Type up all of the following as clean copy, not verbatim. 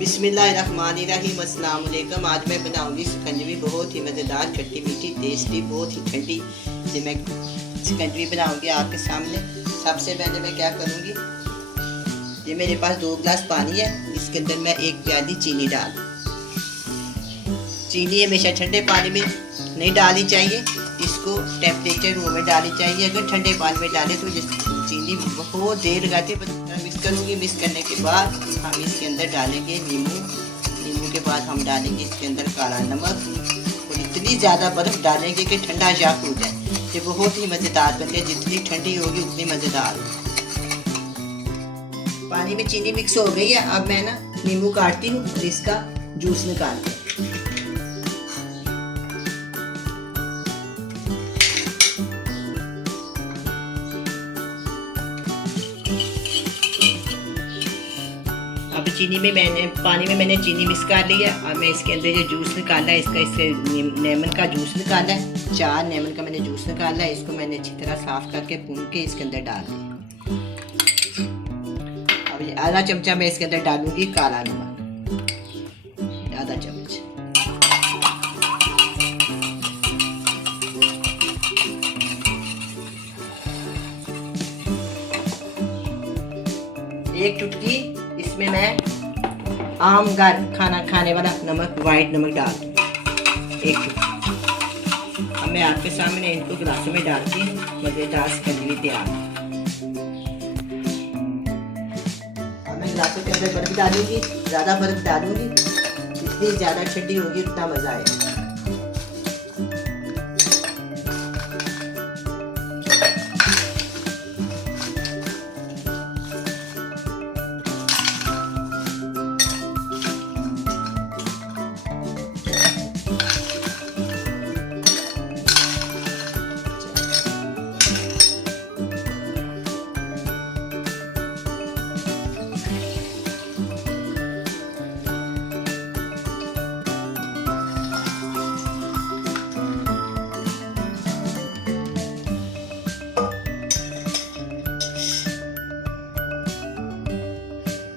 बिस्मिल्लाहिर्रहमानिर्रहीम। अस्सलाम वालेकुम। आज मैं बनाऊंगी शिकंजवी, बहुत ही मज़ेदार, खट्टी मीठी, टेस्टी, बहुत ही ठंडी। ये मैं शिकंजवी बनाऊंगी आपके सामने। सबसे पहले मैं क्या करूंगी, ये मेरे पास 2 गिलास पानी है, इसके अंदर मैं 1 प्याली चीनी डाल। चीनी हमेशा ठंडे पानी में नहीं डालनी चाहिए, इसको टेम्परेचर रूम में डालनी चाहिए। अगर ठंडे पानी में डालें तो चीनी बहुत देर लगाती है। मिक्स करूँगी। मिक्स करने के बाद हम इसके अंदर डालेंगे नींबू के बाद हम डालेंगे इसके अंदर काला नमक, और इतनी ज़्यादा बर्फ़ डालेंगे कि ठंडा जाक हो जाए। ये बहुत ही मज़ेदार बनती है, जितनी ठंडी होगी उतनी मज़ेदार होगी। पानी में चीनी मिक्स हो गई है। अब मैं नींबू काटती हूँ और इसका जूस निकालती हूँ। अब पानी में मैंने चीनी मिक्स कर ली है। अब मैं इसके अंदर ये जूस निकाला है, इससे लेमन का जूस निकाला है। 4 लेमन का मैंने जूस निकाला है। इसको मैंने अच्छी तरह साफ करके भून के इसके अंदर डाल दिया। अब आधा चमचा मैं इसके अंदर डालूंगी काला नमक, आधा चम्मच। एक चुटकी इसमें मैं आम घर खाने वाला नमक, वाइट नमक डाल दूँ, 1 चुटकी। अब मैं आपके सामने इनको गिलासों में डालती हूँ। मज़ेदार शिकंजवी तैयार। अब मैं गिलासों के अंदर बर्फ़ डालूंगी, ज़्यादा बर्फ़ डालूंगी, जितनी ज़्यादा ठंडी होगी उतना मज़ा आएगा।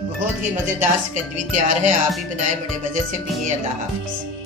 बहुत ही मज़ेदार शिकंजवी तैयार है। आप भी बनाए, बड़े मज़े से पिए। अल्लाह हाफ़िज़।